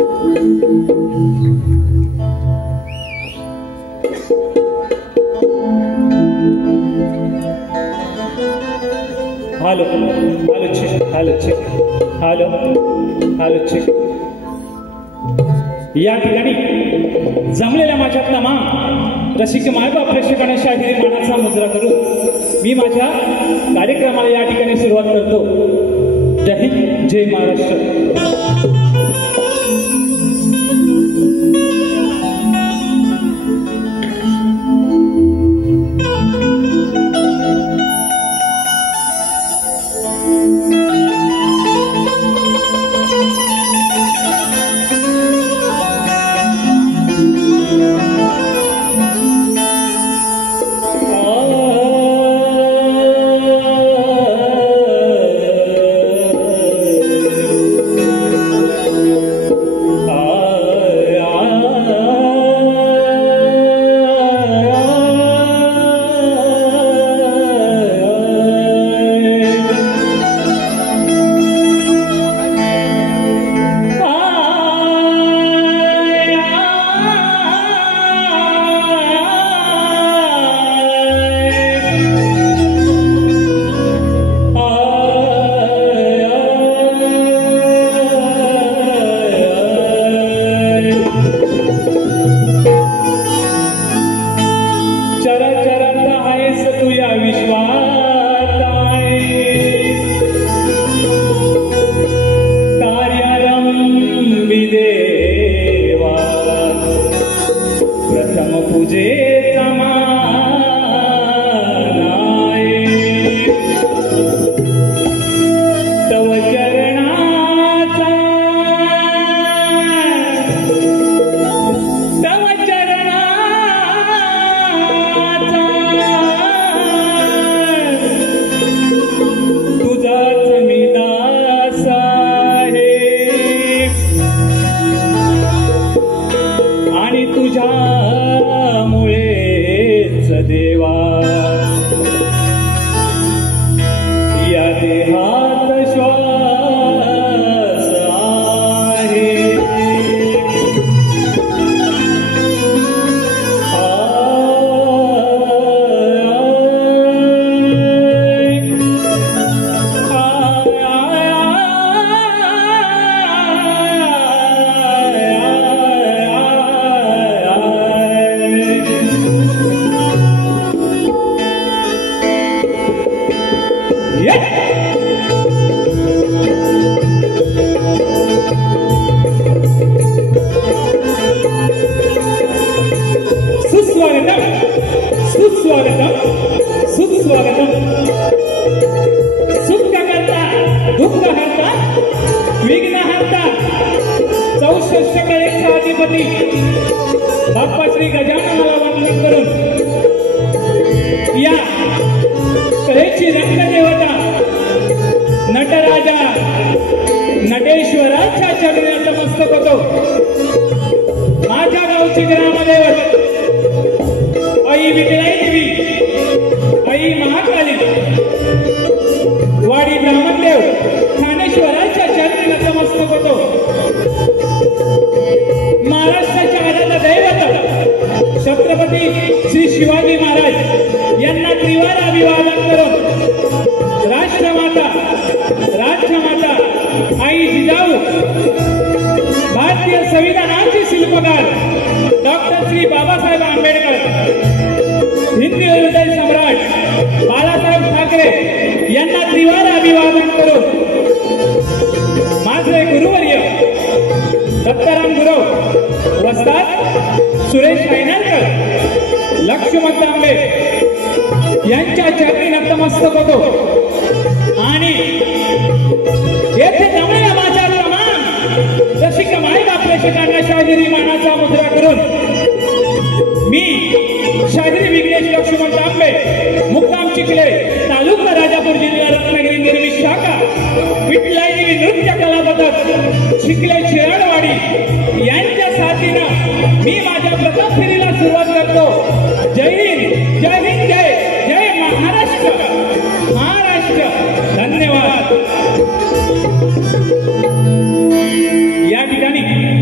Hello hello check hello check hello hello check. या ठिकाणी जमलेल्या माझ्या तमाम रसिक मायबाप प्रेक्षकांना शाहिरी मानाचा मुजरा करून मी माझ्या कार्यक्रमाला या ठिकाणी सुरुवात करतो. जय हिंद जय महाराष्ट्र.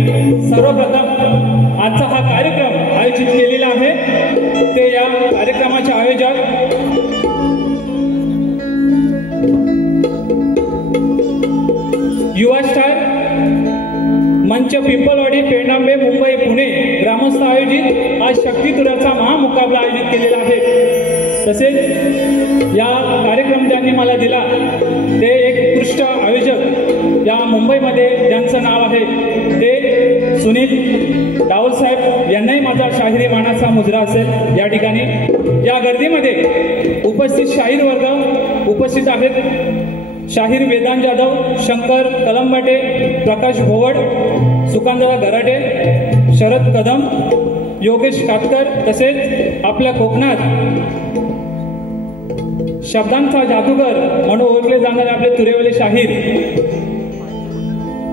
सर्वप्रथम आजचा हा कार्यक्रम आयोजित केलेला आहे ते या कार्यक्रमाचे आयोजक युवा स्टार मंच पिंपळवाडी पेंडांबे मुंबई पुणे ग्रामस्थ आयोजित आज शक्तितुराचा महामुकाबला आयोजित केलेला आहे। तसेच या कार्यक्रम ज्यांनी मला दिला ते एक उत्कृष्ट आयोजक या मुंबईमध्ये ज्यांचं नाव आहे ते सुनील डावल साहेब यांनाही माझा शाहिरी मानाचा मुजरा असेल। या ठिकाणी या गर्दीमध्ये उपस्थित शाहीर वर्ग उपस्थित आहेत। शाहीर वेदांत जाधव, शंकर कलंबाटे, प्रकाश भोवड, सुकांतदा गराटे, शरद कदम, योगेश कातकर तसेच आपल्या कोकणात शब्दांचा जादूगर म्हणून ओळखले जाणारे आपले तुरेवले शाहीर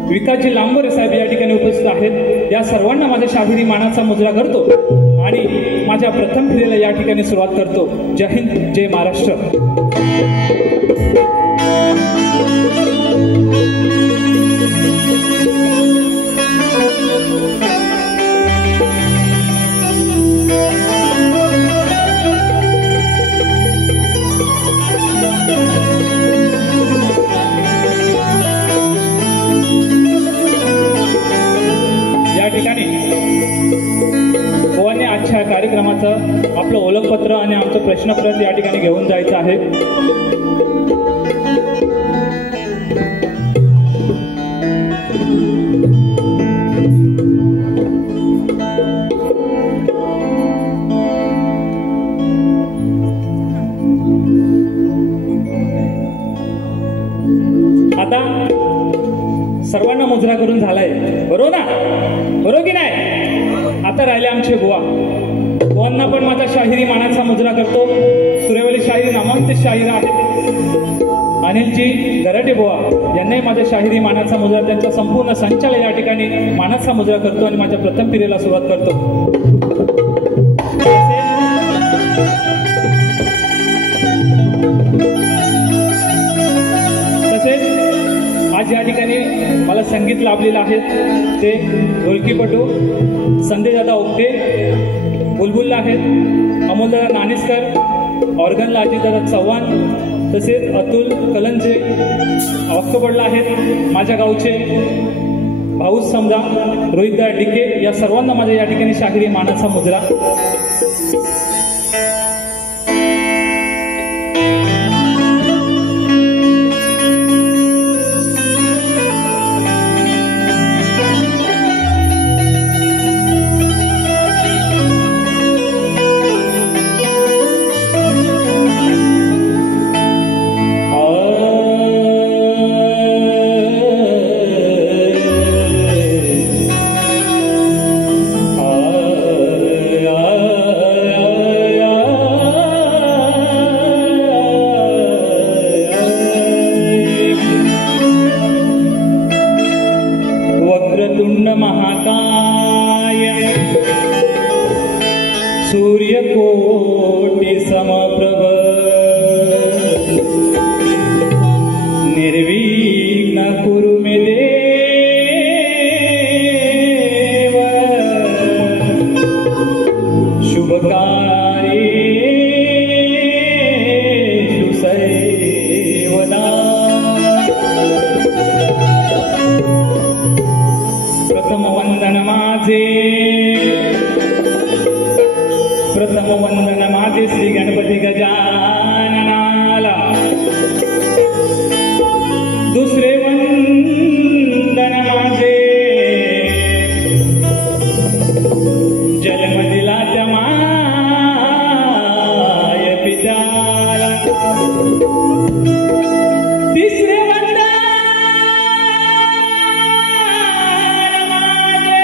विकासजी लांबोरे साहेब या ठिकाणी उपस्थित आहेत। या सर्वांना माझ्या शाहिरी मानाचा मुजरा करतो आणि माझ्या प्रथम फेरीला या ठिकाणी सुरुवात करतो। जय हिंद, जय महाराष्ट्र। या ठिकाणी गोवाने आजच्या कार्यक्रमाचं आपलं ओळखपत्र आणि आमचं प्रश्नपत्र या ठिकाणी घेऊन जायचं आहे। आता सर्वांना मुजरा करून झालाय, बरोबर ना? बरोबर की नाही? आता राहिले आमचे गोवांना पण माझा शाहिरी मानाचा मुजरा करतो। सुरेवली शाहीर नामांकित शाहीर आहेत अनिलजी गराटे बुवा यांनाही माझ्या शाहिरी मानाचा मुजरा त्यांचा संपूर्ण संचालक या ठिकाणी मानाचा मुजरा करतो आणि माझ्या प्रथम फेरीला सुरुवात करतो। आज या ठिकाणी मला संगीत लाभलेलं आहे ते ढोलकीपटू संजय दादा ओगटे, बुलबुलला आहेत अमोलदादा नाणेसकर, ऑर्गनला अजितदादा चव्हाण तसेच अतुल कलंजे ऑक्टोबरला आहेत माझ्या गावचे भाऊस समजा रोहितदा डिके। या सर्वांना माझ्या या ठिकाणी शाहिरी मानाचा मुजरा। सूर्यकोटि समप्रभ निर्विघ्न कुरु मे देव शुभकार्येषु सर्वदा। प्रथम वंदन माझे श्री गणपती गजाननाला, दुसरे वंदन माझे जन्म दिला त्या माय पित्याला, तिसरे वंदन माझे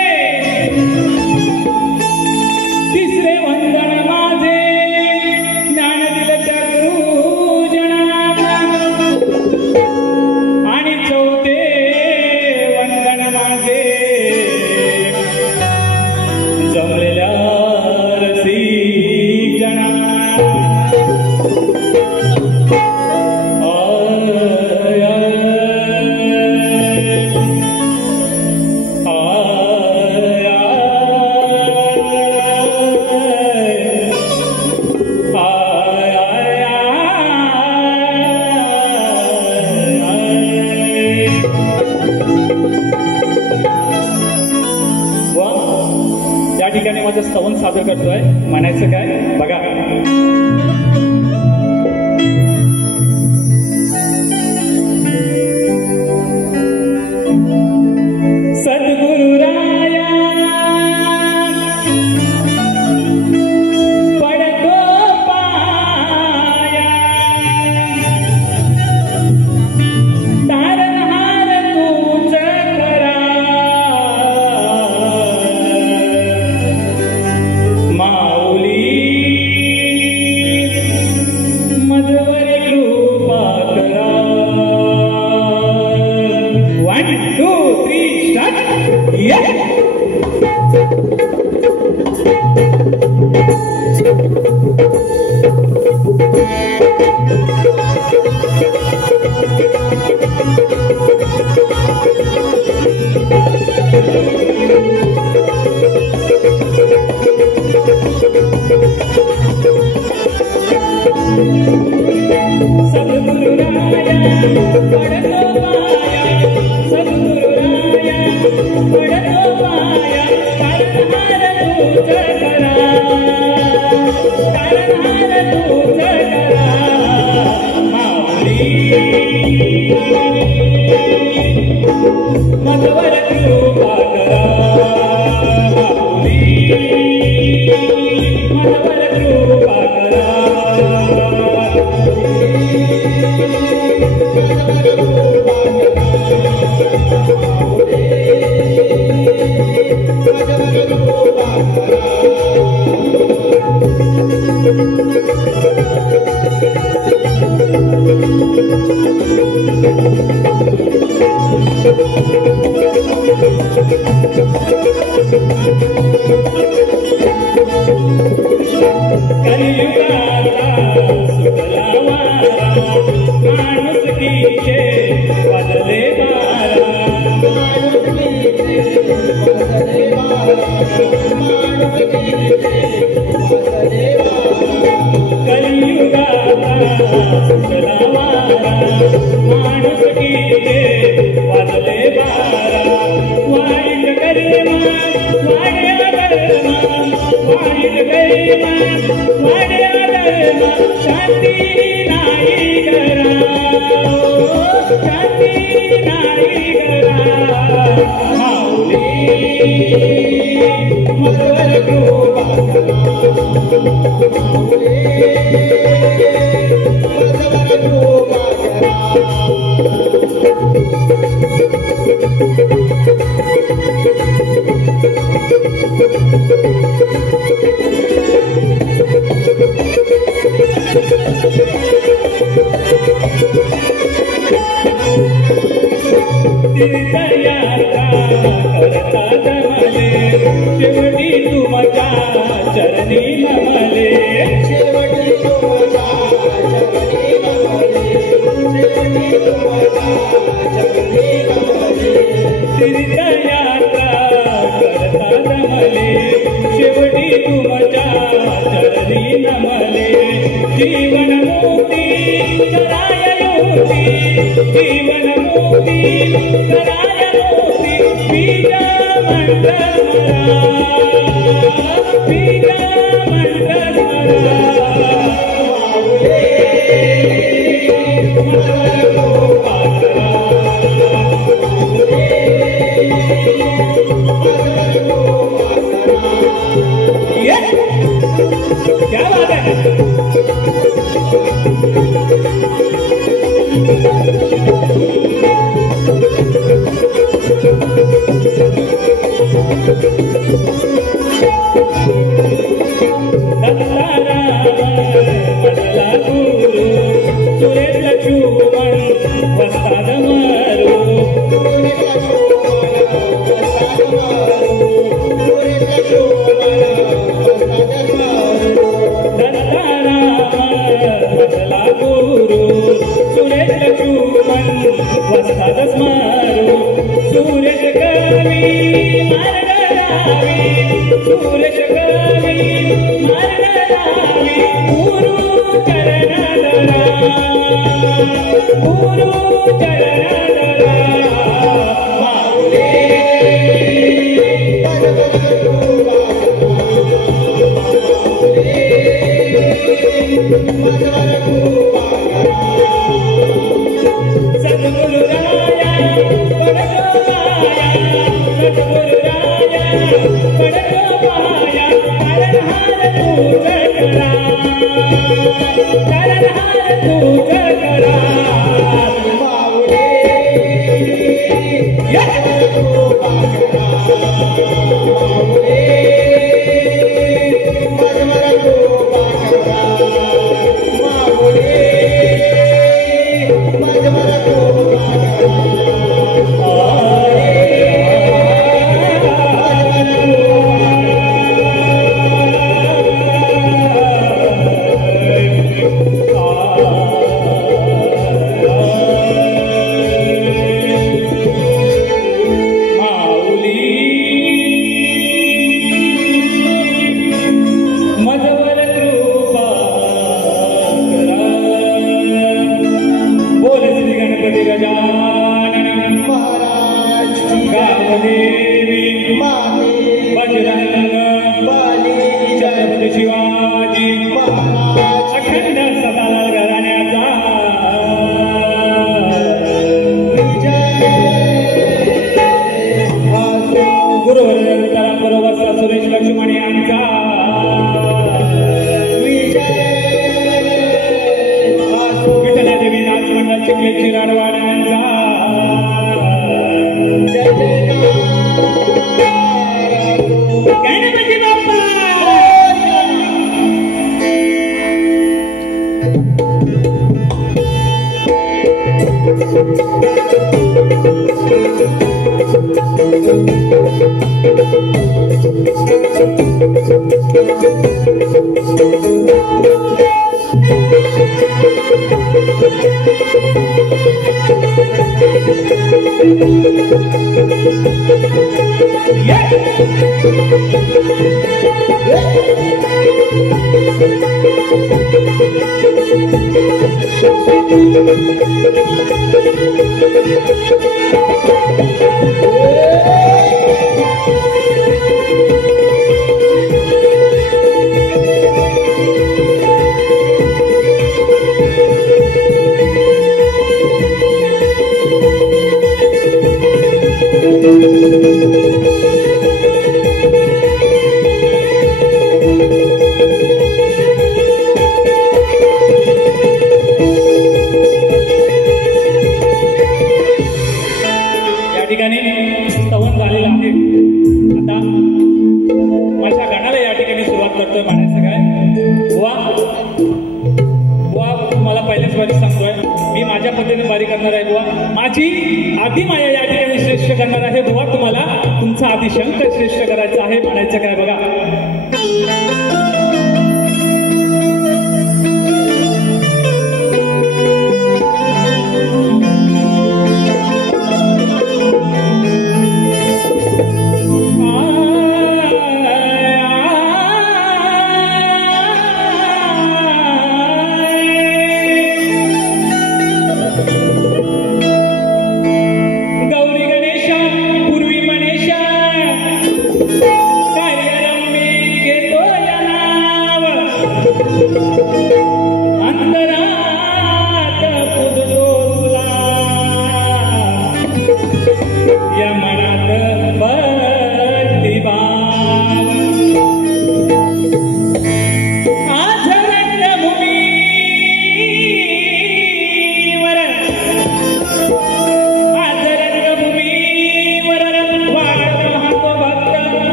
ठिकाणी माझं स्तवन सादर करतोय. म्हणायचं काय बघा.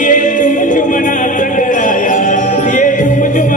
ये चुम चुमना चकराया, ये चुम चुम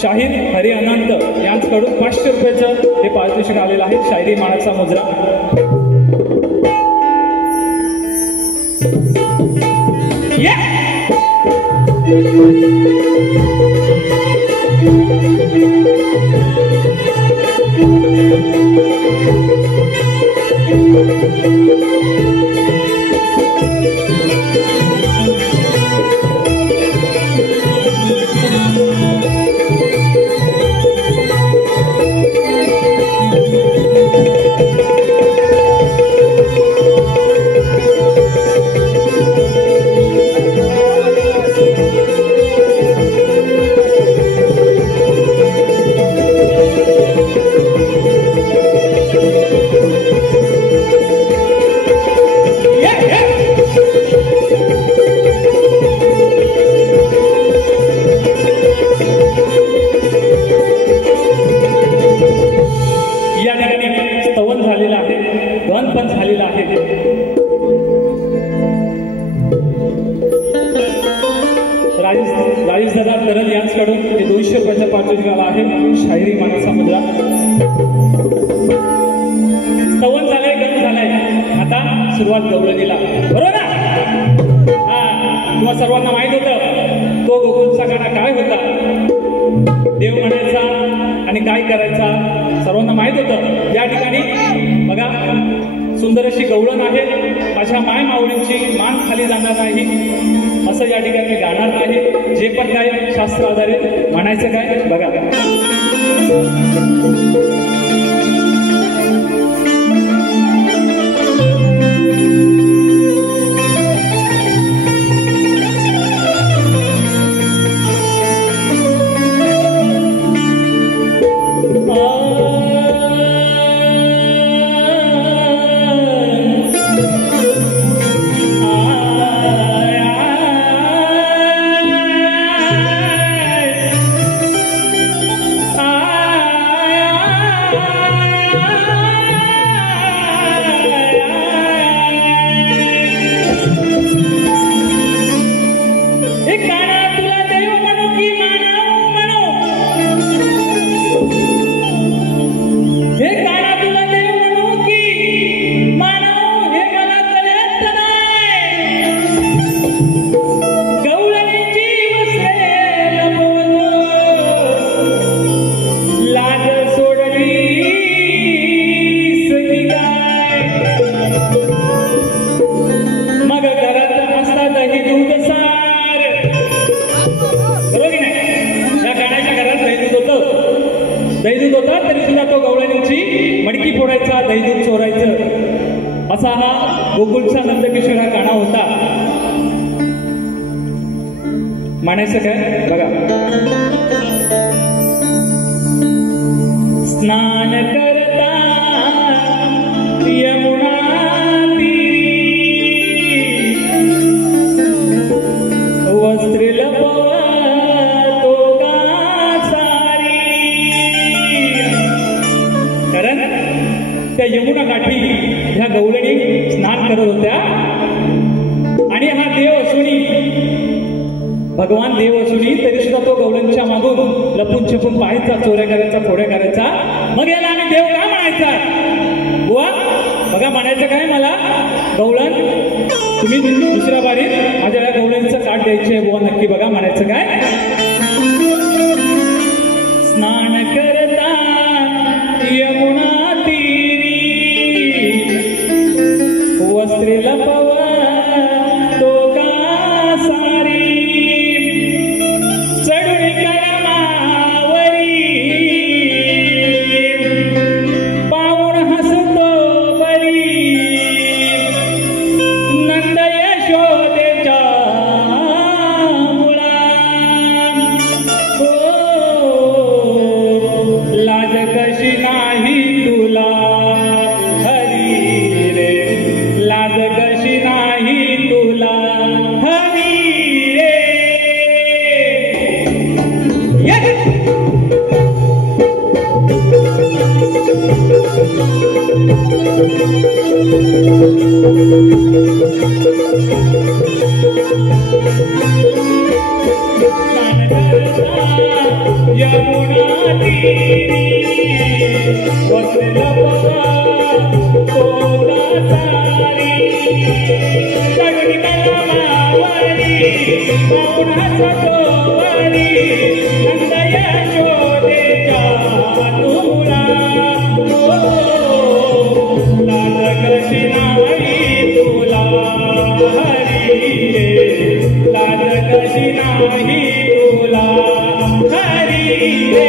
शाहीर हरी अनंत यांच्याकडून 500 रुपयाचं हे पारितोषिक आलेलं आहे. शायरी मानाचा मुजरा. 40,000 तरल यांच्याकडून ते 200 रुपयाचा पारितोषिक आहे. शाहिरी मानाचा मुद्रा स्तवन झालाय, गरम झालाय. आता सुरुवात गवळणीला, बरोबर ना? हा, तुम्हा सर्वांना माहित होतं तो गोकुळचा गाणा काय होता, देव म्हणायचा आणि काय करायचा सर्वांना माहित होतं. या ठिकाणी बघा सुंदर अशी गवळण आहे. माझ्या माय माऊलींची मान खाली जाणार नाही असं या ठिकाणी गाणार नाही. जे पण काय शास्त्र आधारित म्हणायचं काय बघा. दैदूत होता तरी सुद्धा तो गवळणीची मडकी फोडायचा, दैदूत चोरायचं असा हा गोकुळचा नंदकिशोर हा गाणा होता. म्हणायचं काय बघा. स्नान करता यमुना वस्त्र लपवा त्या यमुना काठी ह्या गवळणी स्नान करत होत्या. आणि हा देव असुनी, भगवान देव असुनी तरी सुद्धा तो गवळणीच्या मागून लपून छपून पाहायचा, चोऱ्या करायचा, फोड्या करायचा. मग याला आम्ही देव का म्हणायचा बुवा बघा. म्हणायचं काय मला, गवळण तुम्ही दुसऱ्या बारीत माझ्या या गवळणीचं काठ द्यायचे बुवा नक्की बघा. म्हणायचं काय, स्नान करता यमुना वस्त्र लपवा तो का सारी चढून करमावरी पाहून हसतो बरी नंद यशोदेच्या मुळा. लाज कशी नाही तुला यमुना तीरी वस्त्र लपवा तो का सारी चढून करमावरी पाहून हसतो बरी नंद यशोदेच्या मुळा. लाज कशी नाही तुला हरी रे, लाज कशी नाही तुला हरी रे.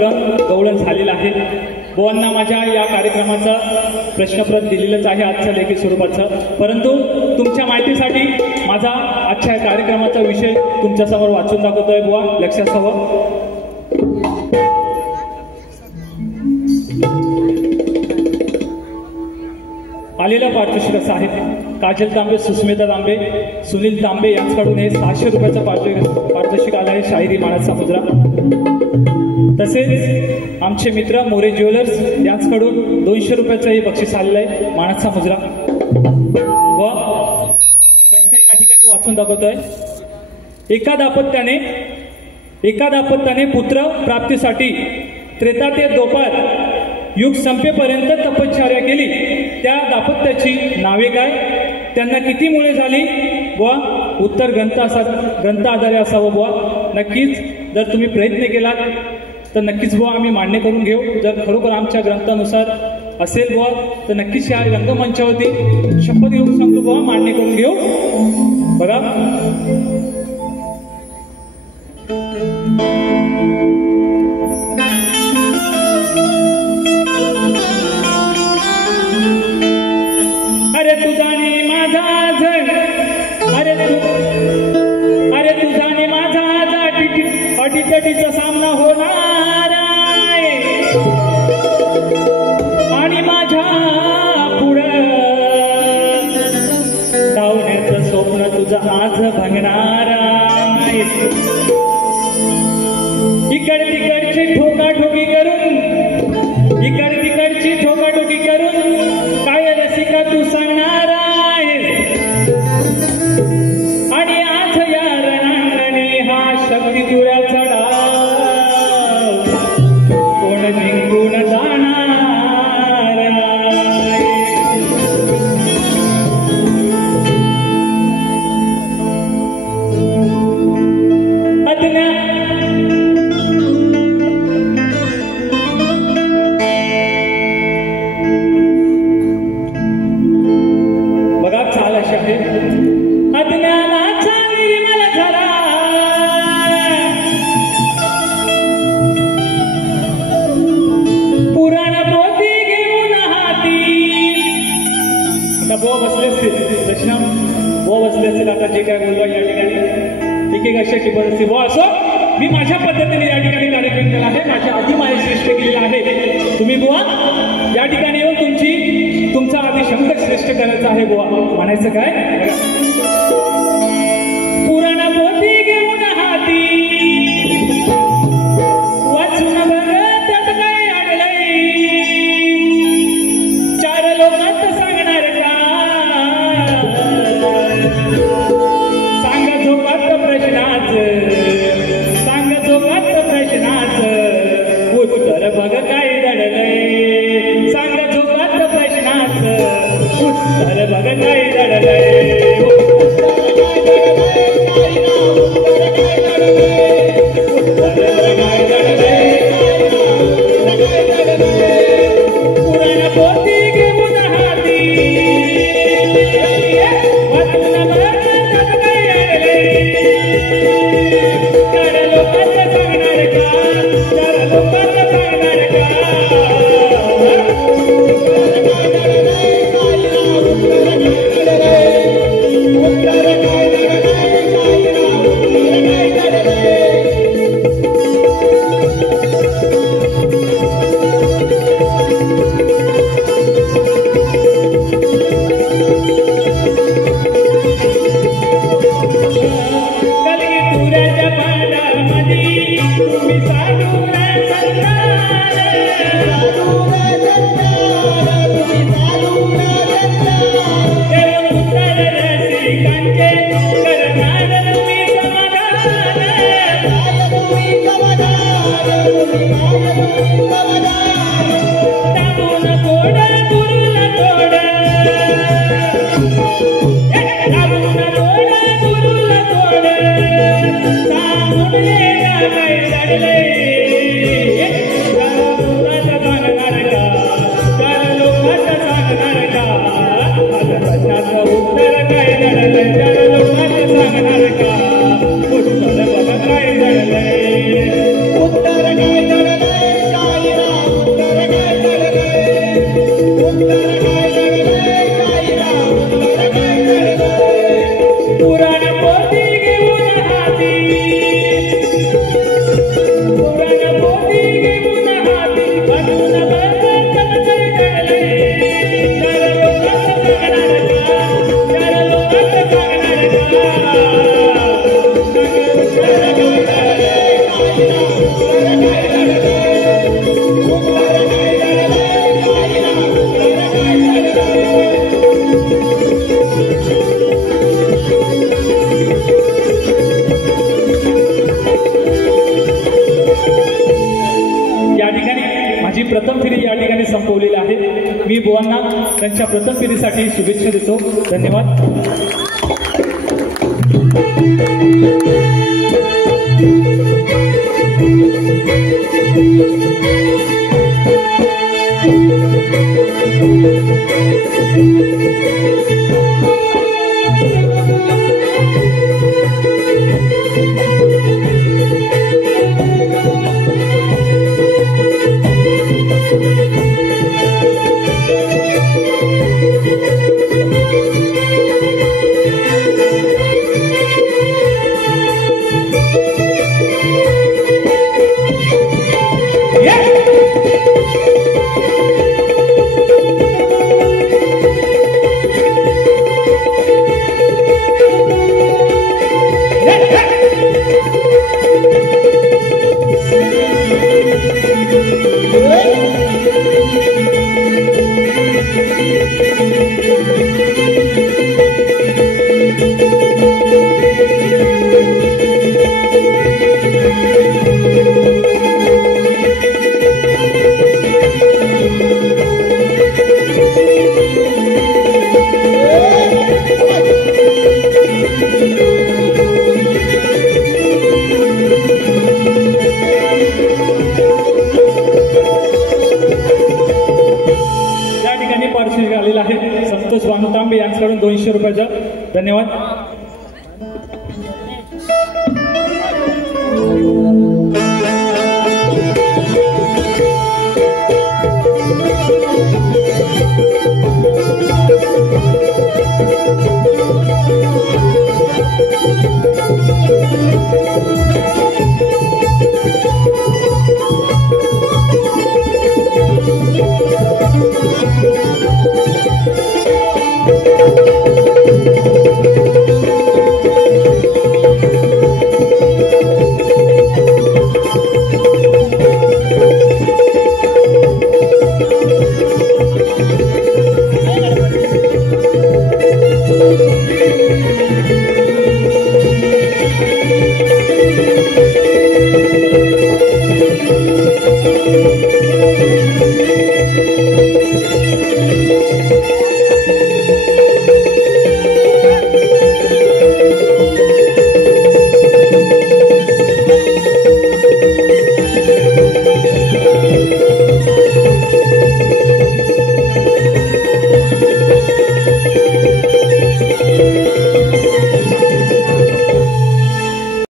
गवळण झालेला आहे. बुवांना माझ्या या कार्यक्रमाचा प्रश्नप्रत दिलेलंच आहे आजच्या लेखी स्वरूपाचं. परंतु तुमच्या माहितीसाठी माझा आजच्या कार्यक्रमाचा विषय तुमच्यासमोर वाचून दाखवतोय बुवा, लक्षात हवं. आलेला पारितोषिक आहे काजल तांबे, सुस्मिता तांबे, सुनील तांबे यांच्याकडून हे 600 रुपयाचं पारितोषिक आलं आहे शाहिरी मानाचा मुजरा. तसेच आमचे मित्र मोरे ज्वेलर्स यांच्याकडून 200 रुपयाचं हे बक्षीस आलेलं आहे मानाचा मुजरा. व प्रश्न या ठिकाणी वाचून दाखवतोय. एका दाम्पत्याने पुत्र प्राप्तीसाठी त्रेता ते द्वापर युग संपेपर्यंत तपश्चर्या केली. त्या दाम्पत्याची नावे काय, त्यांना किती मुले झाली बुवा? उत्तर ग्रंथ आधारे असावं बुवा. नक्कीच जर तुम्ही प्रयत्न केला तर नक्कीच बुवा आम्ही मान्य करून घेऊ. जर खरोखर आमच्या ग्रंथानुसार असेल बुवा तर नक्कीच या रंगमंचावरती शपथ घेऊन सांगतो बुवा मान्य करून घेऊ. बघा अटीतटीचा सामना होणार आहे आणि माझ्या पुढं धावण्याचं स्वप्न तुझं आज भांगणार आहे. इकडे तिकडची ठोकाठोकी करून काय रसिका तू सांगणार आहेस. आणि आज या रणांगणी हा शक्ती तुऱ्याचा डाव कोण जिंकून जाणार आहे. बघा चाल अशी आहे. अज्ञानाचा निर्मल झरा पुराण पोथी घेऊन हाती. आता बो बसले असतील दक्षिण बो बसले असतील. आता जे काय बोलवा या ठिकाणी एक अशा टिपण असते बो. असो मी माझ्या पद्धतीने या ठिकाणी कार्यक्रम केला आहे. माझ्या आधी माझे श्रेष्ठ केलेला आहे. तुम्ही बुवा या ठिकाणी येऊन तुमचा आधी शब्द श्रेष्ठ करायचा आहे बुवा. म्हणायचं काय, पुराण पोथी घेऊन हाती वाचून बघ त्यात काय अडलंय. चार लोकात सांगणार का, सांग झोपात प्रश्नाच उत्तर बघ काय दडलंय. सांग झोपात प्रश्नाच उत्तर बघ काय दडलंय. मी बुवांना त्यांच्या प्रथम पिढीसाठी शुभेच्छा देतो. धन्यवाद. संतोष भानुतांबे यांच्याकडून 200 रुपयाचा धन्यवाद.